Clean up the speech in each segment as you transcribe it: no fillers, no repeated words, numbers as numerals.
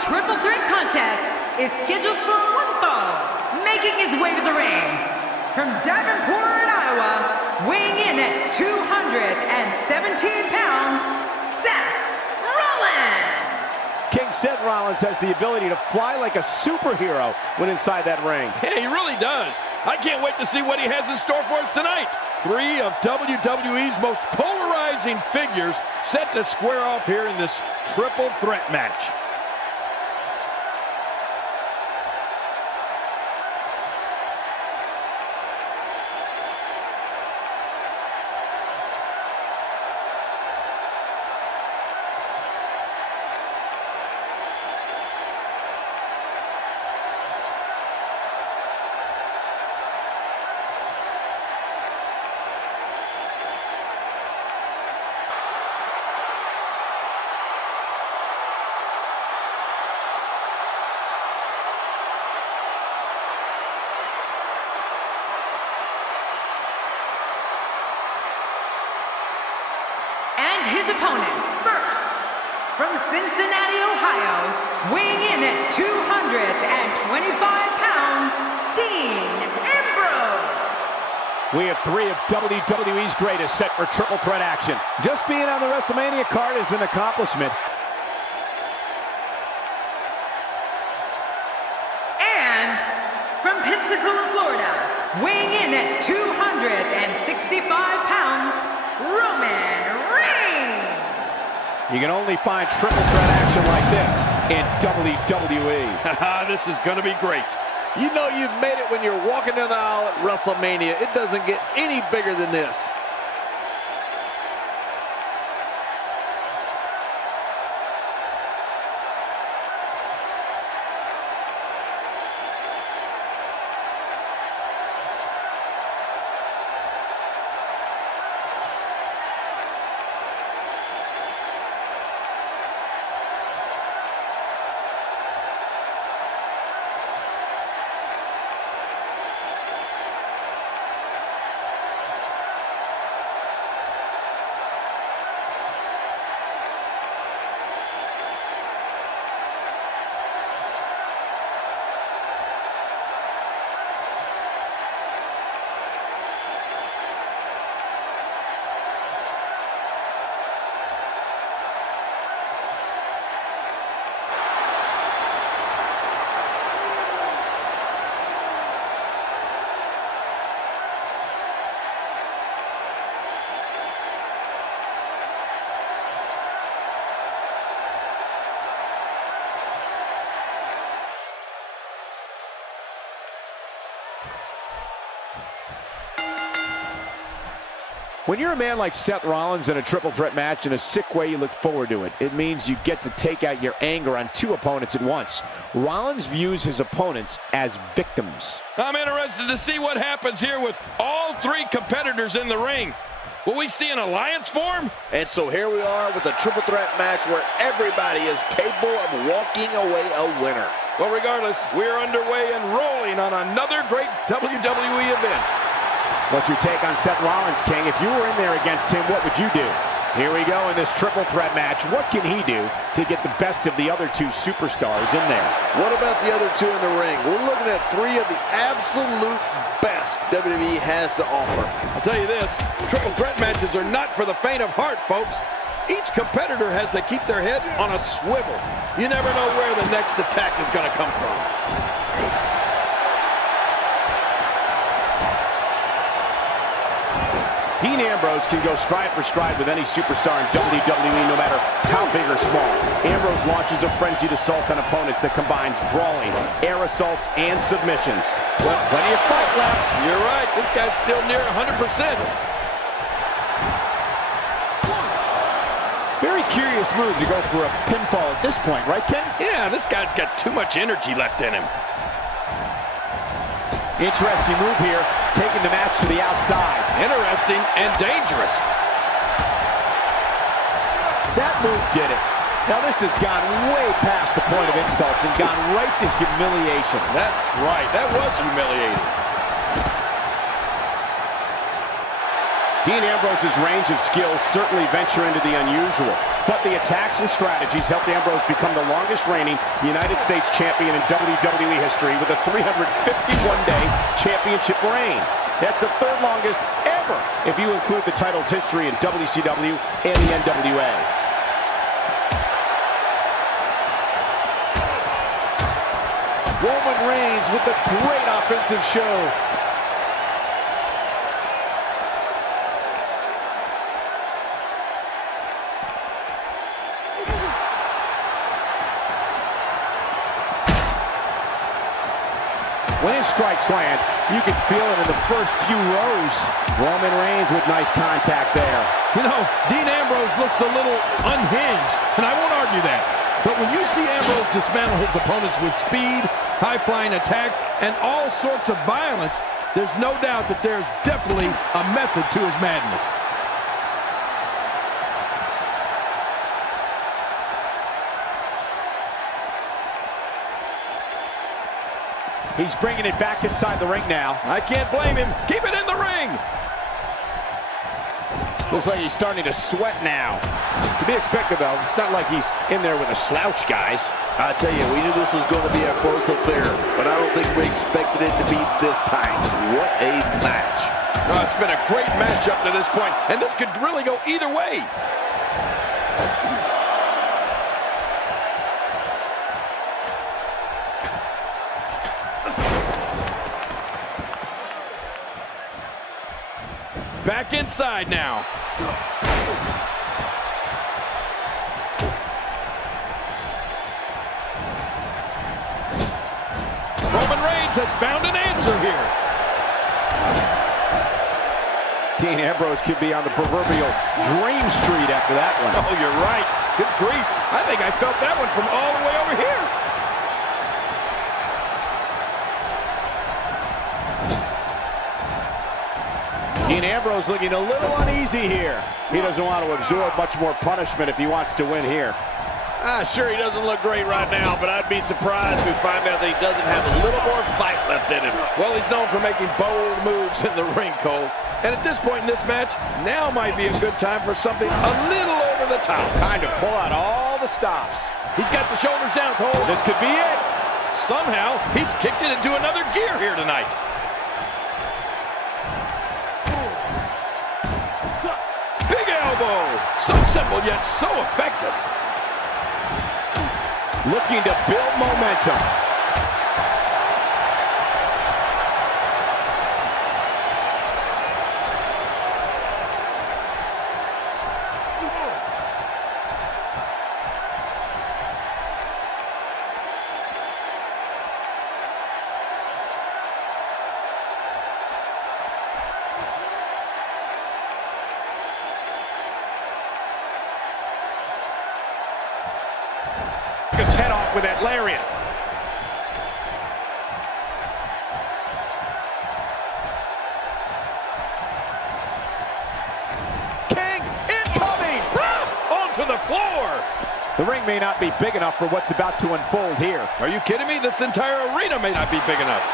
triple threat contest is scheduled for one fall. Making his way to the ring, from Davenport, Iowa, weighing in at 217 pounds, Seth Rollins. King Seth Rollins has the ability to fly like a superhero when inside that ring. Yeah, he really does. I can't wait to see what he has in store for us tonight. Three of WWE's most polarizing figures set to square off here in this triple threat match. And his opponents, first, from Cincinnati, Ohio, weighing in at 225 pounds, Ambrose. We have three of WWE's greatest set for triple threat action. Just being on the WrestleMania card is an accomplishment. And from Pensacola, Florida, weighing in at 265 pounds, Roman Reigns. You can only find triple threat action like this in WWE. This is going to be great. You know you've made it when you're walking down the aisle at WrestleMania. It doesn't get any bigger than this. When you're a man like Seth Rollins in a triple threat match, in a sick way, you look forward to it. It means you get to take out your anger on two opponents at once. Rollins views his opponents as victims. I'm interested to see what happens here with all three competitors in the ring. Will we see an alliance form? And so here we are with a triple threat match where everybody is capable of walking away a winner. Well, regardless, we're underway and rolling on another great WWE event. What's your take on Seth Rollins, King? If you were in there against him, what would you do? Here we go in this triple threat match. What can he do to get the best of the other two superstars in there? What about the other two in the ring? We're looking at three of the absolute best WWE has to offer. I'll tell you this, triple threat matches are not for the faint of heart, folks. Each competitor has to keep their head on a swivel. You never know where the next attack is going to come from. Dean Ambrose can go stride for stride with any superstar in WWE, no matter how big or small. Ambrose launches a frenzied assault on opponents that combines brawling, air assaults, and submissions. Well, plenty of fight left. You're right. This guy's still near 100%. Very curious move to go for a pinfall at this point, right, Ken? Yeah, this guy's got too much energy left in him. Interesting move here, taking the match to the outside. Interesting and dangerous. That move did it. Now this has gone way past the point of insults and gone right to humiliation. That's right, that was humiliating. Dean Ambrose's range of skills certainly venture into the unusual. But the attacks and strategies helped Ambrose become the longest reigning United States champion in WWE history with a 351-day championship reign. That's the third longest ever if you include the title's history in WCW and the NWA. Roman Reigns with a great offensive show. When his strikes land, you can feel it in the first few rows. Roman Reigns with nice contact there. You know, Dean Ambrose looks a little unhinged, and I won't argue that. But when you see Ambrose dismantle his opponents with speed, high-flying attacks, and all sorts of violence, there's no doubt that there's definitely a method to his madness. He's bringing it back inside the ring now. I can't blame him. Keep it in the ring. Looks like he's starting to sweat now. To be expected, though. It's not like he's in there with a slouch, guys. I tell you, we knew this was going to be a close affair, but I don't think we expected it to be this tight. What a match. Oh, it's been a great match up to this point, and this could really go either way. Back inside now. Roman Reigns has found an answer here. Dean Ambrose could be on the proverbial dream street after that one. Oh, you're right. Good grief. I think I felt that one from all the way over here. Dean Ambrose looking a little uneasy here. He doesn't want to absorb much more punishment if he wants to win here. Sure, he doesn't look great right now, but I'd be surprised if we find out that he doesn't have a little more fight left in him. Well, he's known for making bold moves in the ring, Cole. And at this point in this match, now might be a good time for something a little over the top. Time to pull out all the stops. He's got the shoulders down, Cole. This could be it. Somehow, he's kicked it into another gear here tonight. So simple, yet so effective. Looking to build momentum. His head off with that lariat. King incoming! Onto the floor! The ring may not be big enough for what's about to unfold here. Are you kidding me? This entire arena may not be big enough.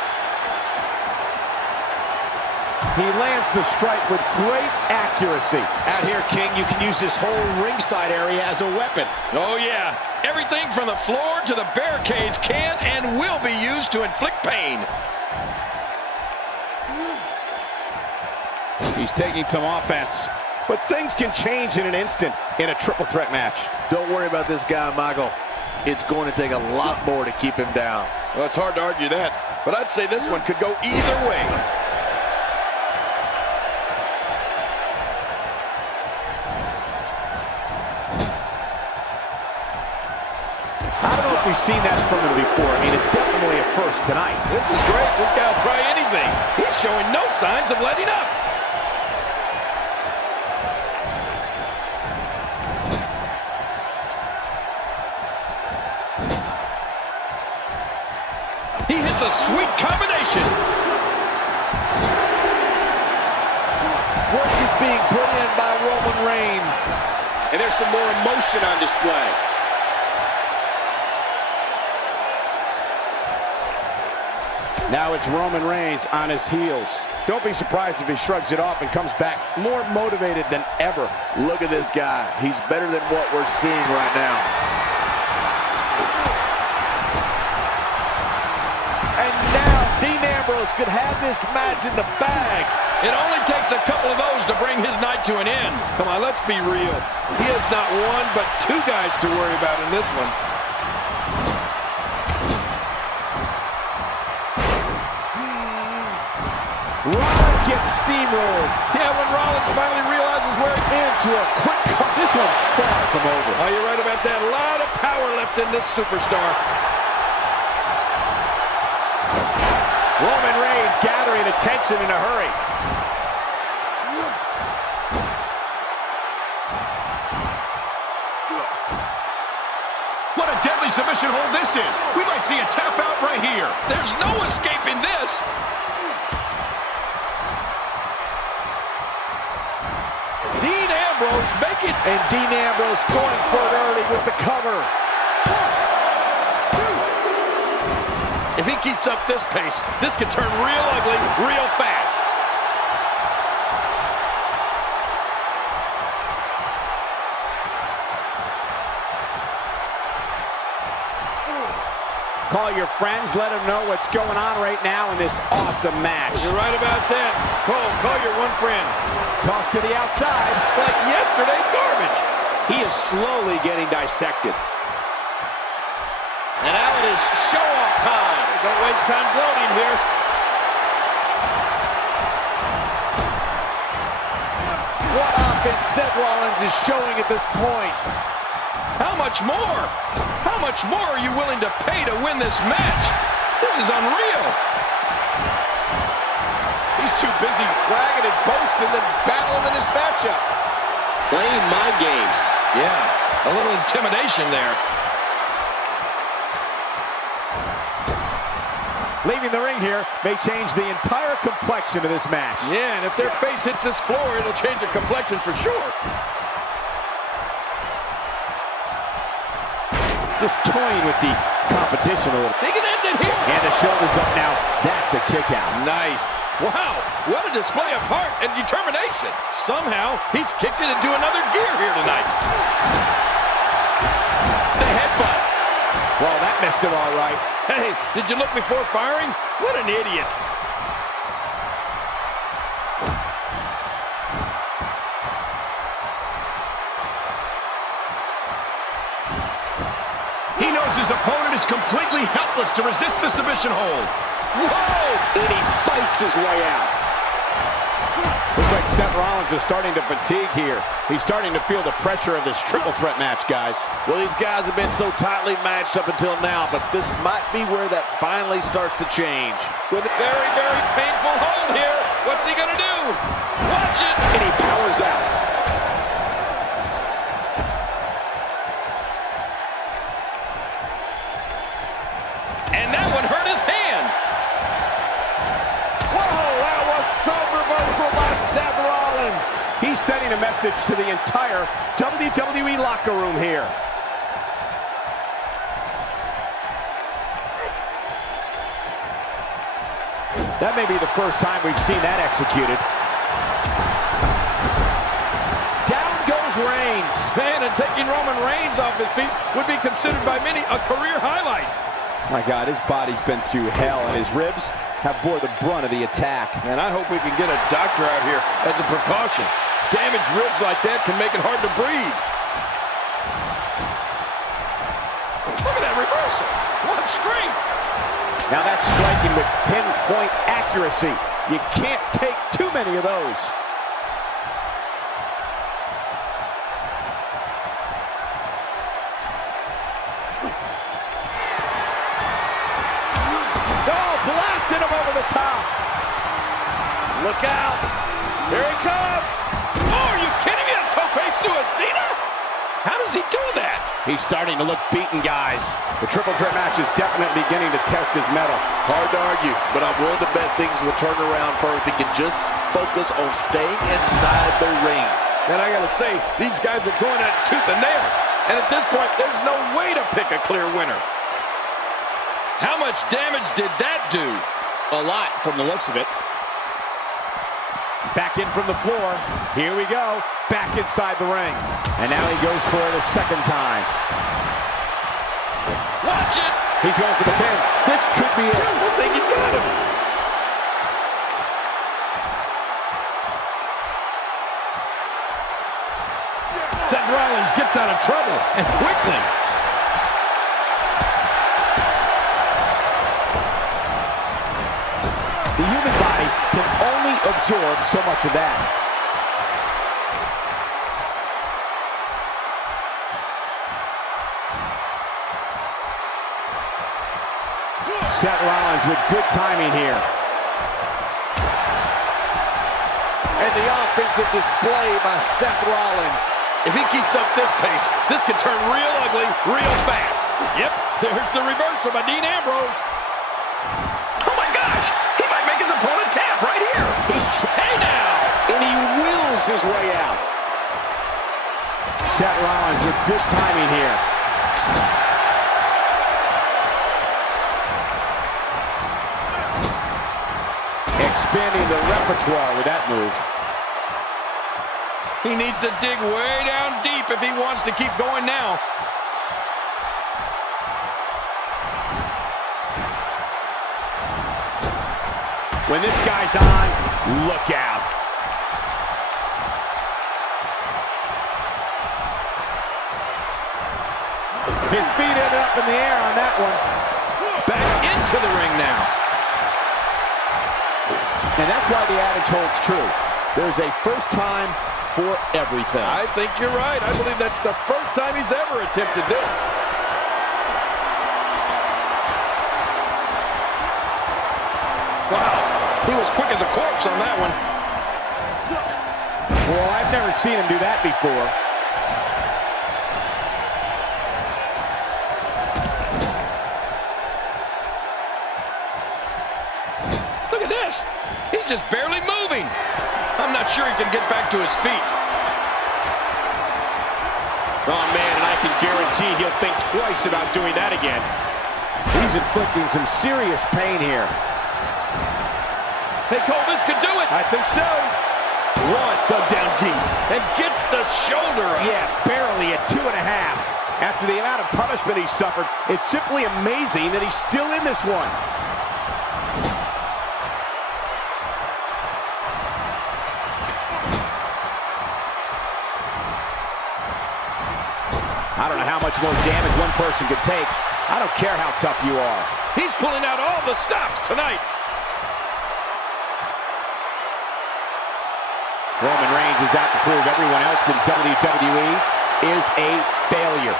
He lands the strike with great accuracy. Out here, King, you can use this whole ringside area as a weapon. Oh, yeah. Everything from the floor to the barricades can and will be used to inflict pain. He's taking some offense. But things can change in an instant in a triple threat match. Don't worry about this guy, Michael. It's going to take a lot more to keep him down. Well, it's hard to argue that, but I'd say this one could go either way. I don't know if we've seen that from him before. I mean, it's definitely a first tonight. This is great. This guy will try anything. He's showing no signs of letting up. He hits a sweet combination. Work is being put in by Roman Reigns. And there's some more emotion on display. Now it's Roman Reigns on his heels. Don't be surprised if he shrugs it off and comes back more motivated than ever. Look at this guy. He's better than what we're seeing right now. And now Dean Ambrose could have this match in the bag. It only takes a couple of those to bring his night to an end. Come on, let's be real. He has not one, but two guys to worry about in this one. Rollins gets steamrolled. Yeah, when Rollins finally realizes where Into a quick cut. This one's far from over. Oh, you're right about that. A lot of power left in this superstar. Roman Reigns gathering attention in a hurry. What a deadly submission hold this is. We might see a tap out right here. There's no escaping this. Dean Ambrose making... And Dean Ambrose going for it early with the cover. If he keeps up this pace, this could turn real ugly real fast. Call your friends, let them know what's going on right now in this awesome match. You're right about that. Call your one friend. Toss to the outside. Like yesterday's garbage. He is slowly getting dissected. And now it is show-off time. Don't waste time gloating here. What offense Seth Rollins is showing at this point. How much more? How much more are you willing to pay to win this match? This is unreal. He's too busy bragging and boasting than battling in this matchup. Playing mind games. Yeah, a little intimidation there. Leaving the ring here may change the entire complexion of this match. Yeah, and if their face hits this floor, it'll change the complexion for sure. Just toying with the competition a little. They can end it here. And the shoulders up now. That's a kick out. Nice. Wow, what a display of heart and determination. Somehow, he's kicked it into another gear here tonight. The headbutt. Well, that missed him all right. Hey, did you look before firing? What an idiot. He knows his opponent is completely helpless to resist the submission hold. Whoa! And he fights his way out. Looks like Seth Rollins is starting to fatigue here. He's starting to feel the pressure of this triple threat match, guys. Well, these guys have been so tightly matched up until now, but this might be where that finally starts to change. With a very, very painful hold here. What's he gonna do? Watch it! And he powers out. And that one hurt his hand. Whoa, that was some reversal by Seth Rollins. He's sending a message to the entire WWE locker room here. That may be the first time we've seen that executed. Down goes Reigns. Man, and taking Roman Reigns off his feet would be considered by many a career highlight. My God, his body's been through hell, and his ribs have bore the brunt of the attack. And I hope we can get a doctor out here as a precaution. Damaged ribs like that can make it hard to breathe. Look at that reversal. What strength. Now that's striking with pinpoint accuracy. You can't take too many of those. Oh, blasted him over the top. Look out. Here he comes. Oh, are you kidding me? A tope suicida? How does he do that? He's starting to look beaten, guys. The triple threat match is definitely beginning to test his mettle. Hard to argue, but I'm willing to bet things will turn around for him if he can just focus on staying inside the ring. And I gotta say, these guys are going at it tooth and nail. And at this point, there's no way to pick a clear winner. How much damage did that do? a lot from the looks of it. Back in from the floor. Here we go. Back inside the ring. And now he goes for it a second time. Watch it! He's going for the pin. This could be it. I think he's got him. Seth Rollins gets out of trouble, and quickly. The human body can only absorb so much of that. Seth Rollins with good timing here. And the offensive display by Seth Rollins. If he keeps up this pace, this could turn real ugly real fast. Yep, there's the reversal by Dean Ambrose. Oh my gosh, he might make his opponent tap right here. Hey now! And he wills his way out. Seth Rollins with good timing here. Expanding the repertoire with that move. He needs to dig way down deep if he wants to keep going now. When this guy's on, look out. His feet ended up in the air on that one. Back into the ring now. And that's why the adage holds true. There's a first time for everything. I think you're right. I believe that's the first time he's ever attempted this. Wow, he was quick as a corpse on that one. Well, I've never seen him do that before. Look at this. He's just barely moving. I'm not sure he can get back to his feet. Oh, man, and I can guarantee he'll think twice about doing that again. He's inflicting some serious pain here. Hey, Cole, this could do it. I think so. One, dug down deep, and gets the shoulder up. Yeah, barely at 2.5. After the amount of punishment he suffered, it's simply amazing that he's still in this one. I don't know how much more damage one person could take. I don't care how tough you are. He's pulling out all the stops tonight. Roman Reigns is out to prove everyone else in WWE is a failure.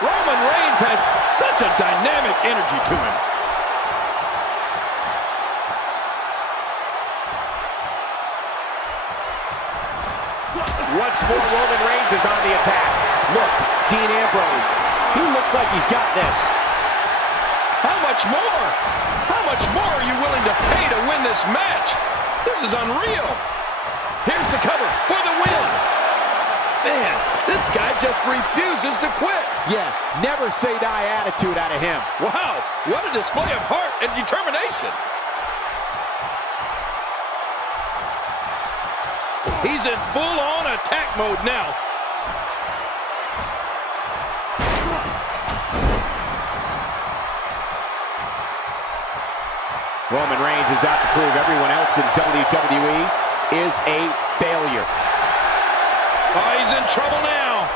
Roman Reigns has such a dynamic energy to him. Once more, Roman Reigns is on the attack. Look, Dean Ambrose. He looks like he's got this. How much more? How much more are you willing to pay to win this match? This is unreal. Here's the cover for the win. Man, this guy just refuses to quit. Yeah, never say die attitude out of him. Wow, what a display of heart and determination. He's in full-on attack mode now. Roman Reigns is out to prove everyone else in WWE is a failure. Oh, he's in trouble now.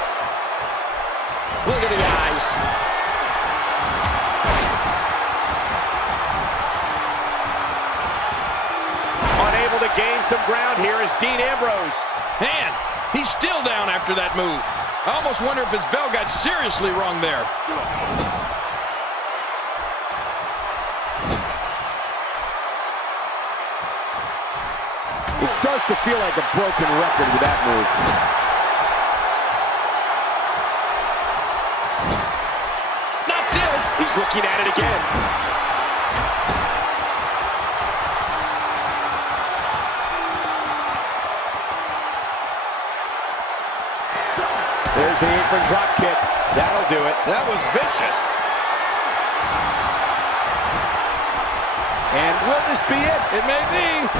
Look at the eyes. Unable to gain some ground here is Dean Ambrose. Man, he's still down after that move. I almost wonder if his bell got seriously wrong there. It starts to feel like a broken record with that move. Not this. He's looking at it again. There's the apron drop kick. That'll do it. That was vicious. And will this be it? It may be. 1.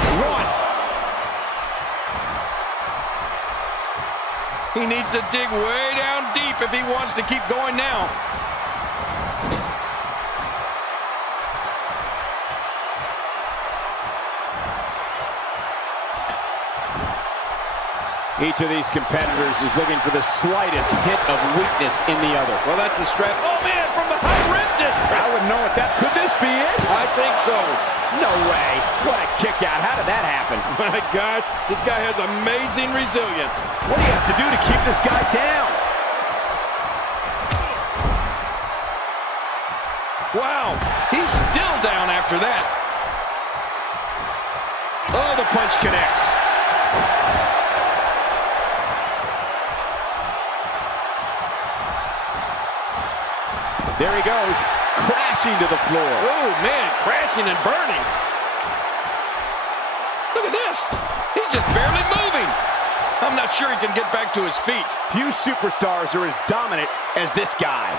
He needs to dig way down deep if he wants to keep going now. Each of these competitors is looking for the slightest hint of weakness in the other. Well, that's a strap. Oh, man, from the high rim district. I wouldn't know what that. Could this be it? I think so. No way. What a kick out. How did that happen? My gosh, this guy has amazing resilience. What do you have to do to keep this guy down? Wow, he's still down after that. Oh, the punch connects. There he goes, crashing to the floor. Oh, man, crashing and burning. Look at this. He's just barely moving. I'm not sure he can get back to his feet. Few superstars are as dominant as this guy.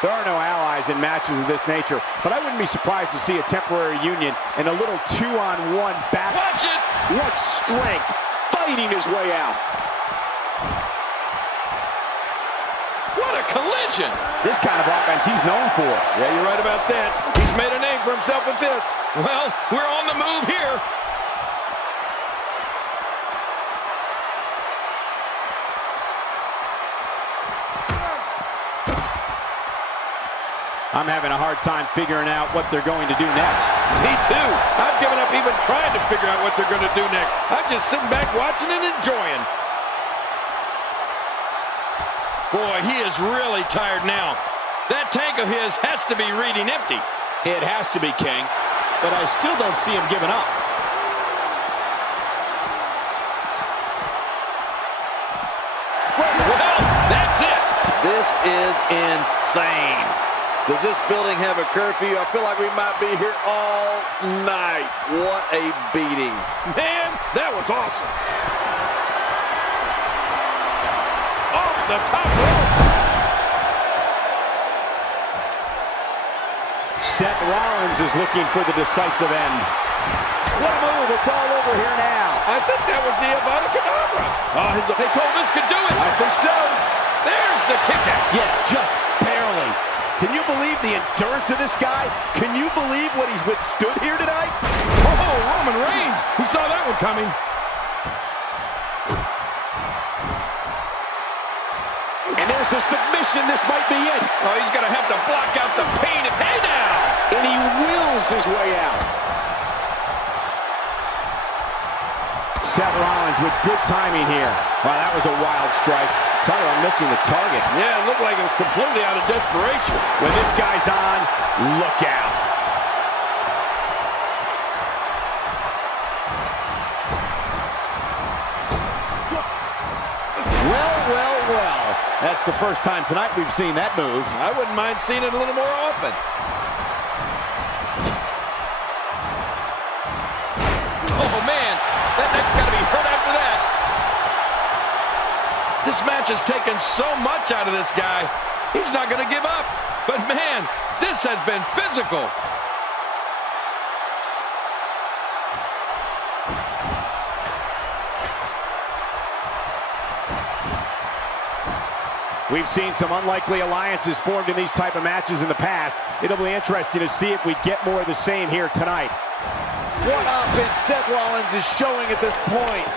There are no allies in matches of this nature, but I wouldn't be surprised to see a temporary union and a little 2-on-1 battle. Watch it! What strength, fighting his way out. What a collision! This kind of offense he's known for. Yeah, you're right about that. He's made a name for himself with this. Well, we're on the move here. I'm having a hard time figuring out what they're going to do next. Me too. I've given up even trying to figure out what they're going to do next. I'm just sitting back watching and enjoying. Boy, he is really tired now. That tank of his has to be reading empty. It has to be, King, but I still don't see him giving up. Well, that's it. This is insane. Does this building have a curfew? I feel like we might be here all night. What a beating. Man, that was awesome. Off the top rope. Seth Rollins is looking for the decisive end. What a move. It's all over here now. I think that was the Avada Kedavra. Oh, hey, Cole, this could do it. I think so. There's the kick out. Yeah, just barely. Can you believe the endurance of this guy? Can you believe what he's withstood here tonight? Oh, Roman Reigns. He saw that one coming. And there's the submission. This might be it. Oh, he's going to have to block out the pain. And hey now. And he wills his way out. Seth Rollins with good timing here. Wow, that was a wild strike. Tell you, I'm missing the target. Yeah, it looked like it was completely out of desperation. When this guy's on, look out. Well, well, well. That's the first time tonight we've seen that move. I wouldn't mind seeing it a little more often. Oh, man. That neck's got to be hurt after that. This match has taken so much out of this guy. He's not going to give up. But, man, this has been physical. We've seen some unlikely alliances formed in these type of matches in the past. It'll be interesting to see if we get more of the same here tonight. What offense Seth Rollins is showing at this point.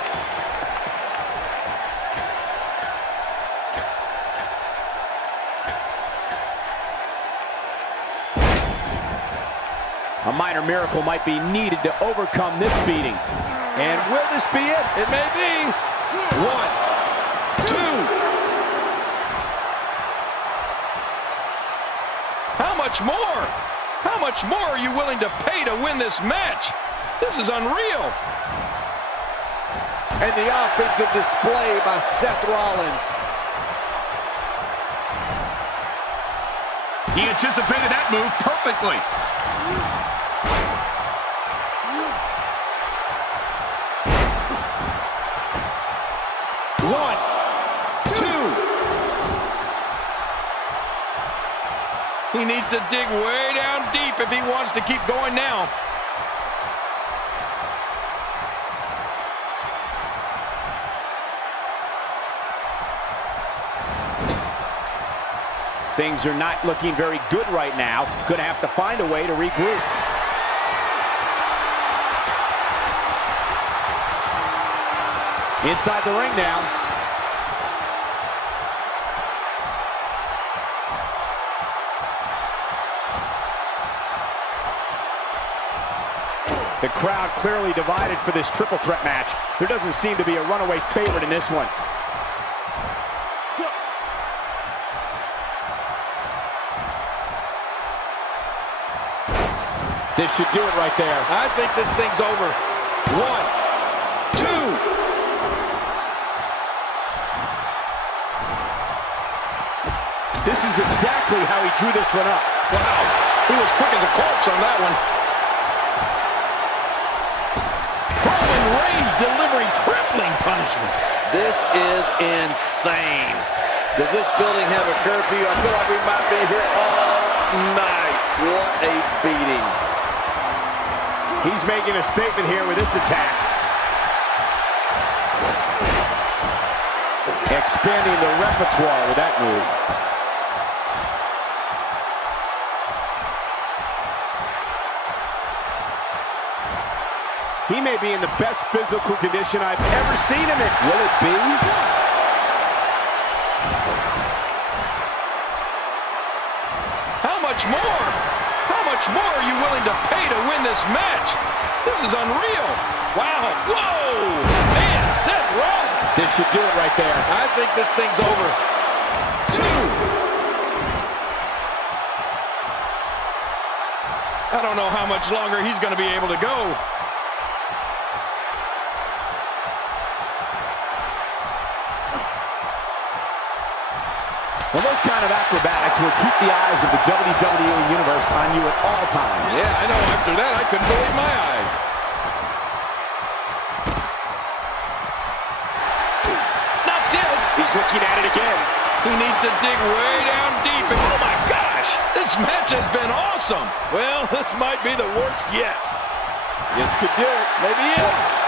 A minor miracle might be needed to overcome this beating. And will this be it? It may be. 1, 2. How much more? How much more are you willing to pay to win this match? This is unreal. And the offensive display by Seth Rollins. He anticipated that move perfectly. 1, 2. He needs to dig way down deep if he wants to keep going now. Things are not looking very good right now. Gonna have to find a way to regroup. Inside the ring now. The crowd clearly divided for this triple threat match. There doesn't seem to be a runaway favorite in this one. This should do it right there. I think this thing's over. 1, 2. This is exactly how he drew this one up. Wow, he was quick as a corpse on that one. Roman Reigns delivering crippling punishment. This is insane. Does this building have a curfew? I feel like we might be here all night. What a beating. He's making a statement here with this attack. Expanding the repertoire with that move. He may be in the best physical condition I've ever seen him in. Will it be? How much more? How much more are you willing to pay to win this match? This is unreal. Wow. Whoa. Man, Seth Rollins. This should do it right there. I think this thing's over. 2. I don't know how much longer he's going to be able to go. Well, those kind of acrobatics will keep the eyes of the WWE Universe on you at all times. Yeah, I know. After that, I couldn't believe my eyes. Not this. He's looking at it again. He needs to dig way down deep. And oh, my gosh. This match has been awesome. Well, this might be the worst yet. This could do it. Maybe it.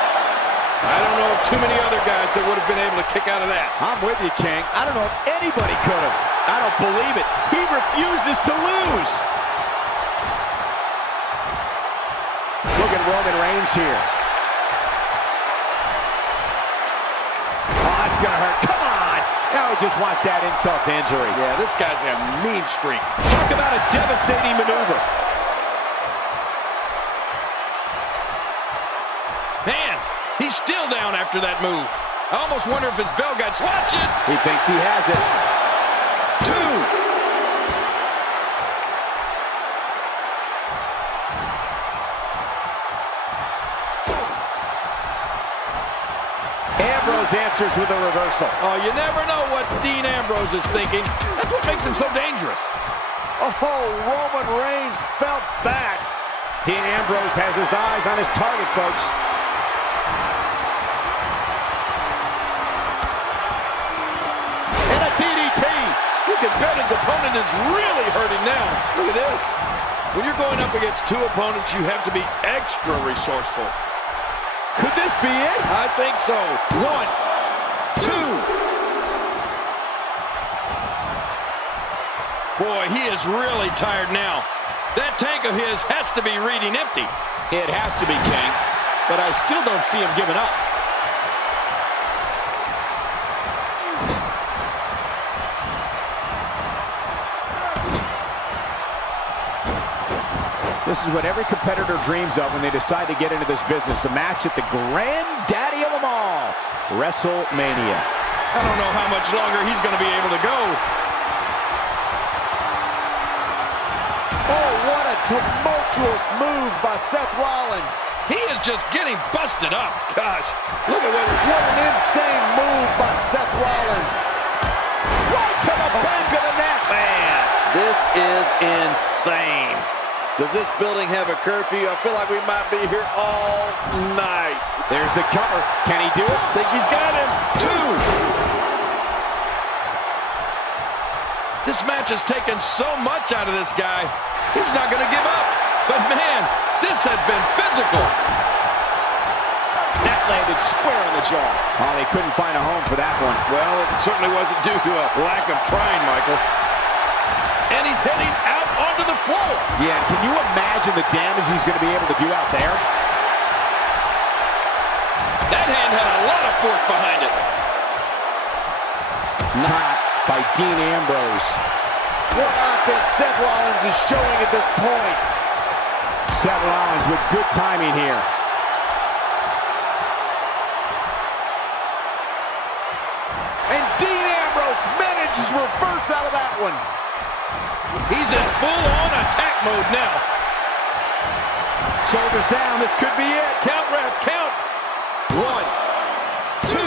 I don't know of too many other guys that would have been able to kick out of that. I'm with you, King. I don't know if anybody could have. I don't believe it. He refuses to lose. Look at Roman Reigns here. Oh, that's going to hurt. Come on. Now he just wants that insult to injury. Yeah, this guy's a mean streak. Talk about a devastating maneuver. Man, he's still down after that move. I almost wonder if his bell got... Watch it! He thinks he has it. 2. Ambrose answers with a reversal. Oh, you never know what Dean Ambrose is thinking. That's what makes him so dangerous. Oh, Roman Reigns felt that. Dean Ambrose has his eyes on his target, folks. And a DDT. You can bet his opponent is really hurting now. Look at this. When you're going up against two opponents, you have to be extra resourceful. Could this be it? I think so. 1, 2. Boy, he is really tired now. That tank of his has to be reading empty. It has to be, King. But I still don't see him giving up. This is what every competitor dreams of when they decide to get into this business. A match at the granddaddy of them all, WrestleMania. I don't know how much longer he's going to be able to go. Oh, what a tumultuous move by Seth Rollins. He is just getting busted up. Gosh, look at What an insane move by Seth Rollins. Right to the back of the neck. Man, this is insane. Does this building have a curfew? I feel like we might be here all night. There's the cover. Can he do it? Think he's got him. 2. This match has taken so much out of this guy. He's not going to give up. But man, this has been physical. That landed square on the jaw. Oh, they couldn't find a home for that one. Well, it certainly wasn't due to a lack of trying, Michael. And he's heading out onto the floor. Yeah, can you imagine the damage he's going to be able to do out there? That hand had a lot of force behind it. Not by Dean Ambrose. What offense Seth Rollins is showing at this point. Seth Rollins with good timing here. And Dean Ambrose manages to reverse out of that one. He's in full-on attack mode now. Shoulders down, this could be it. Count, ref, count. 1, 2.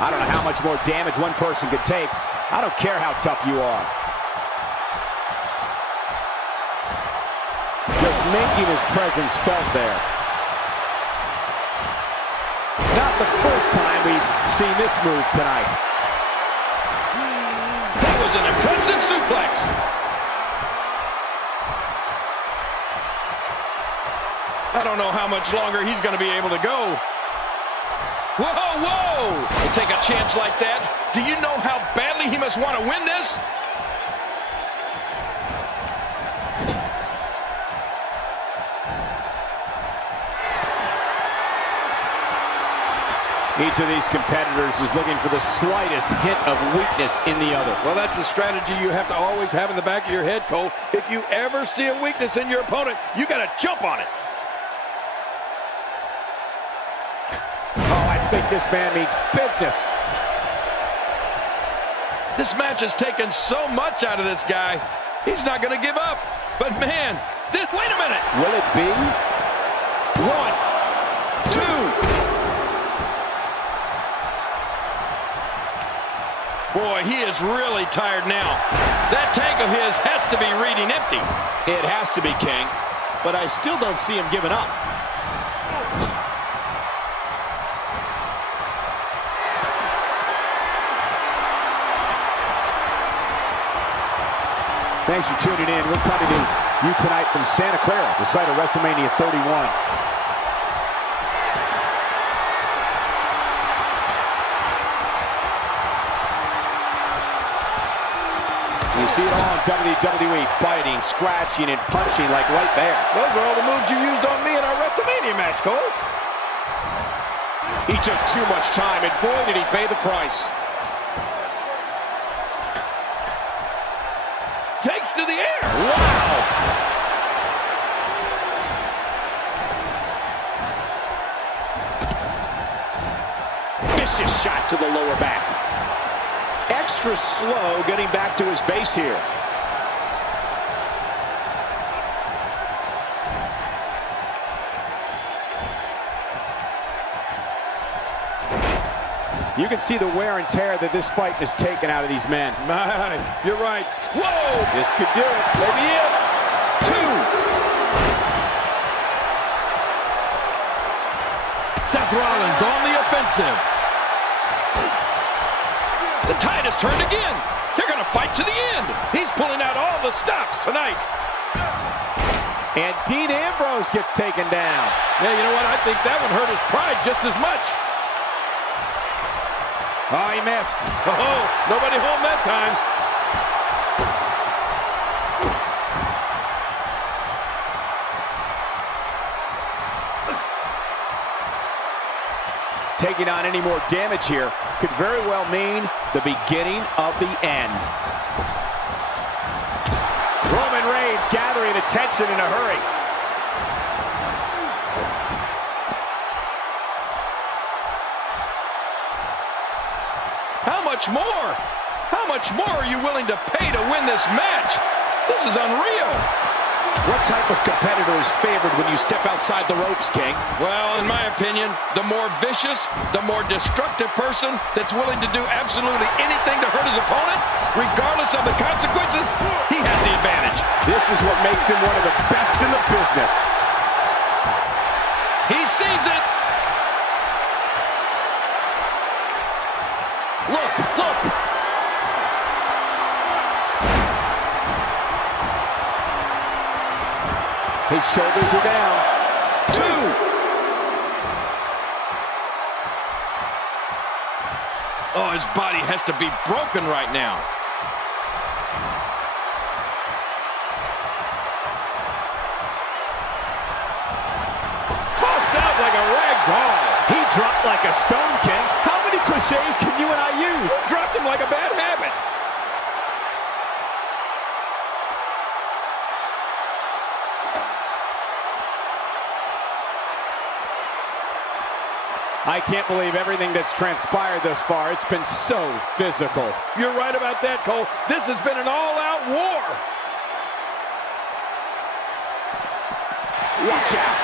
I don't know how much more damage one person could take. I don't care how tough you are. Just making his presence felt there. Not the first time we've seen this move tonight. That was an impressive suplex. I don't know how much longer he's going to be able to go. Whoa, whoa! To take a chance like that, do you know how badly he must want to win this? Each of these competitors is looking for the slightest hint of weakness in the other. Well, that's a strategy you have to always have in the back of your head, Cole. If you ever see a weakness in your opponent, you got to jump on it. Oh, I think this man means business. This match has taken so much out of this guy. He's not going to give up. But man, this, wait a minute. Will it be? 1, 2. Boy, he is really tired now. That tank of his has to be reading empty. It has to be, King. But I still don't see him giving up. Thanks for tuning in. We're coming to you tonight from Santa Clara, the site of WrestleMania 31. You see it all in WWE, biting, scratching, and punching like right there. Those are all the moves you used on me in our WrestleMania match, Cole. He took too much time, and boy, did he pay the price. Takes to the air. Wow! Vicious shot to the lower back. Extra slow getting back to his base here. You can see the wear and tear that this fight has taken out of these men. My, you're right. Whoa! This could do it. Maybe it. 2. Seth Rollins on the offensive. The tide has turned again. They're going to fight to the end. He's pulling out all the stops tonight. And Dean Ambrose gets taken down. Yeah, you know what? I think that one hurt his pride just as much. Oh, he missed. Oh, nobody home that time. Taking on any more damage here could very well mean the beginning of the end. Roman Reigns gathering attention in a hurry. How much more? How much more are you willing to pay to win this match? This is unreal. What What type of competitor is favored when you step outside the ropes, King? Well, in my opinion, the more vicious, the more destructive person that's willing to do absolutely anything to hurt his opponent, regardless of the consequences, he has the advantage. This is what makes him one of the best in the business. He sees it. Look, look. His shoulders are down. 2. Oh, his body has to be broken right now. Tossed out like a rag doll. He dropped like a stone, King. How many cliches can you and I use? Dropped him like a bad habit. I can't believe everything that's transpired thus far. It's been so physical. You're right about that, Cole. This has been an all-out war. Watch out.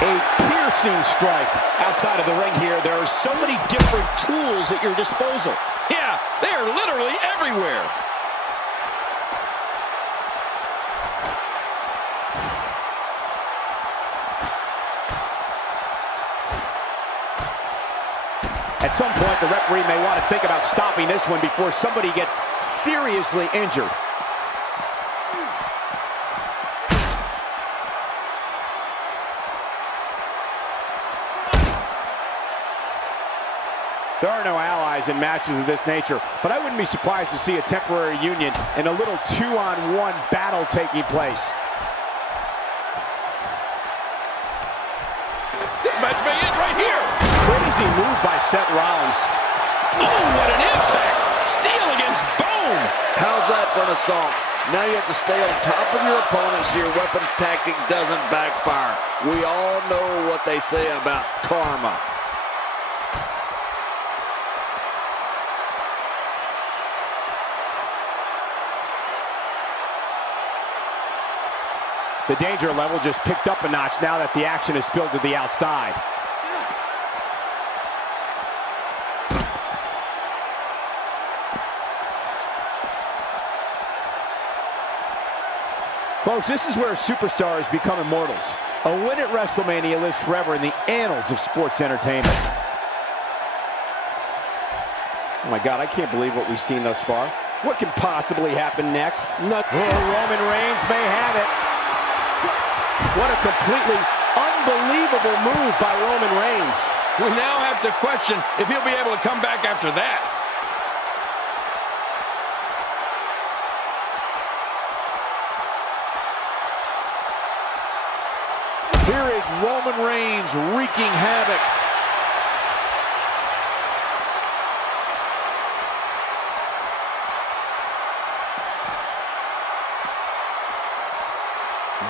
A piercing strike. Outside of the ring here, there are so many different tools at your disposal. Yeah, they are literally everywhere. At some point, the referee may want to think about stopping this one before somebody gets seriously injured. There are no allies in matches of this nature, but I wouldn't be surprised to see a temporary union and a little 2-on-1 battle taking place. This match may end right here. Crazy move by Seth Rollins. Oh, what an impact. Steel against bone. How's that for an assault? Now you have to stay on top of your opponent so your weapons tactic doesn't backfire. We all know what they say about karma. The danger level just picked up a notch now that the action is spilled to the outside. Folks, this is where superstars become immortals. A win at WrestleMania lives forever in the annals of sports entertainment. Oh my God, I can't believe what we've seen thus far. What can possibly happen next? Nothing. Roman Reigns may have it. What a completely unbelievable move by Roman Reigns. We now have to question if he'll be able to come back after that. Here is Roman Reigns wreaking havoc.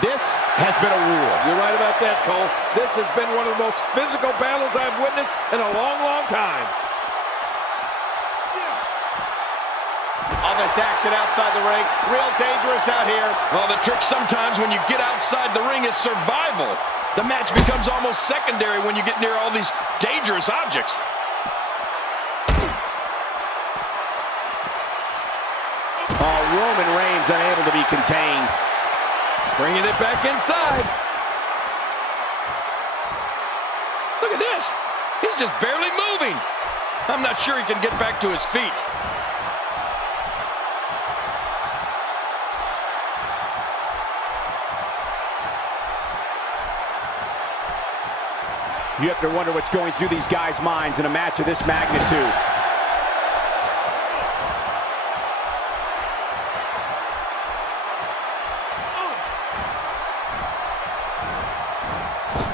This has been a war. You're right about that, Cole. This has been one of the most physical battles I've witnessed in a long, long time. All this action outside the ring, real dangerous out here. Well, the trick sometimes when you get outside the ring is survival. The match becomes almost secondary when you get near all these dangerous objects. Oh, Roman Reigns unable to be contained. Bringing it back inside. Look at this. He's just barely moving. I'm not sure he can get back to his feet. You have to wonder what's going through these guys' minds in a match of this magnitude.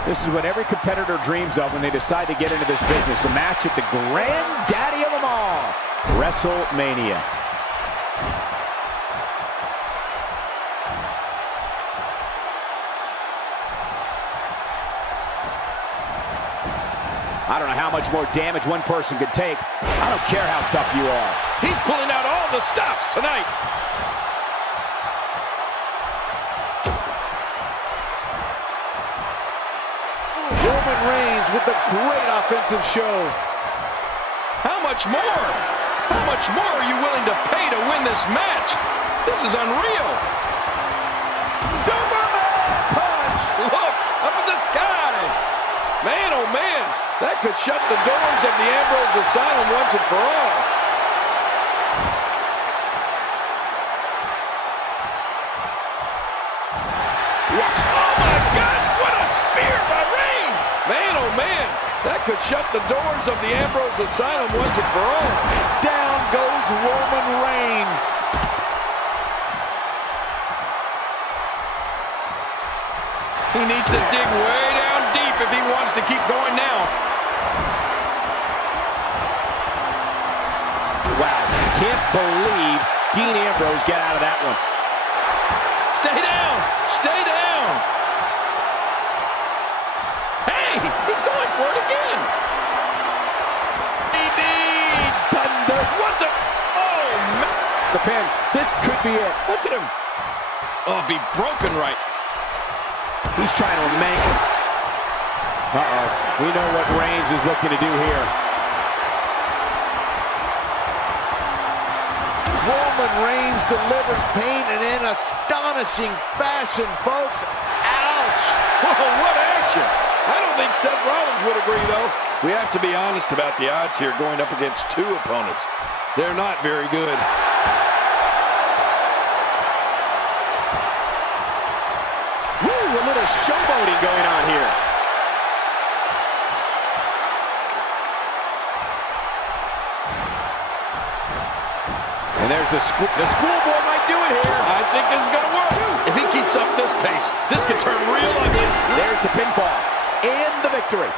This is what every competitor dreams of when they decide to get into this business. A match at the granddaddy of them all, WrestleMania. I don't know how much more damage one person could take. I don't care how tough you are. He's pulling out all the stops tonight. Roman Reigns with a great offensive show. How much more? How much more are you willing to pay to win this match? This is unreal. Superman punch! Look, up in the sky. Man, oh man, that could shut the doors of the Ambrose Asylum once and for all. Watch. Oh my gosh, what a spear by Reigns! Man, oh man, that could shut the doors of the Ambrose Asylum once and for all. Down goes Roman Reigns. He needs to dig way down deep if he wants to keep going now. Wow, can't believe Dean Ambrose got out of that one. Stay down! Stay down! Hey! He's going for it again! He needs thunder! What the? Oh, man! The pin. This could be it. Look at him! Oh, be broken right. He's trying to mank him. Uh-oh. We know what Reigns is looking to do here. Roman Reigns delivers pain in an astonishing fashion, folks. Ouch! Whoa, what action! I don't think Seth Rollins would agree, though. We have to be honest about the odds here going up against two opponents. They're not very good. Woo, a little showboating going on here. And there's the schoolboy might do it here. I think this is going to work. If he keeps up this pace, this could turn real ugly. There's the pinfall and the victory.